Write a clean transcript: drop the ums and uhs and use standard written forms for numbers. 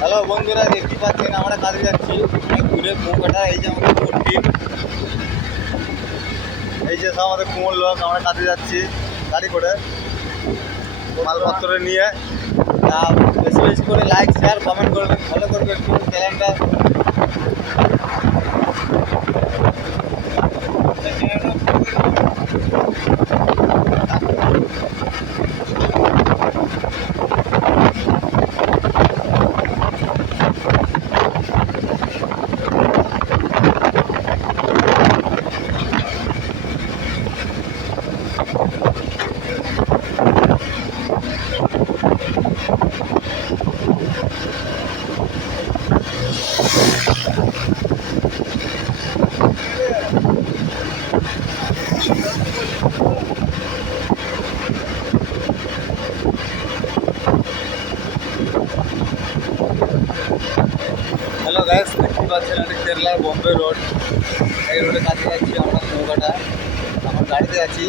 হ্যালো বন্ধুরা, দেখতে পাচ্ছেন আমরা কাজে যাচ্ছি অনেক দূরে কুমকাটা। এই যে আমাদের টিম, এই যে সব আমাদের কুমোর লোক। আমরা কাজে যাচ্ছি গাড়ি করে মালপত্র নিয়ে। তা বেশি বেশি করে লাইক শেয়ার কমেন্ট করবেন, ফলো করবেন একটু চ্যানেলটা। হ্যালো গাইস, দেখতে পাচ্ছেন এটা কেরালার বোম্বে রোড। এই রোডে কাজে যাচ্ছি আমরা কুমকাটা। আমার গাড়িতে আছি।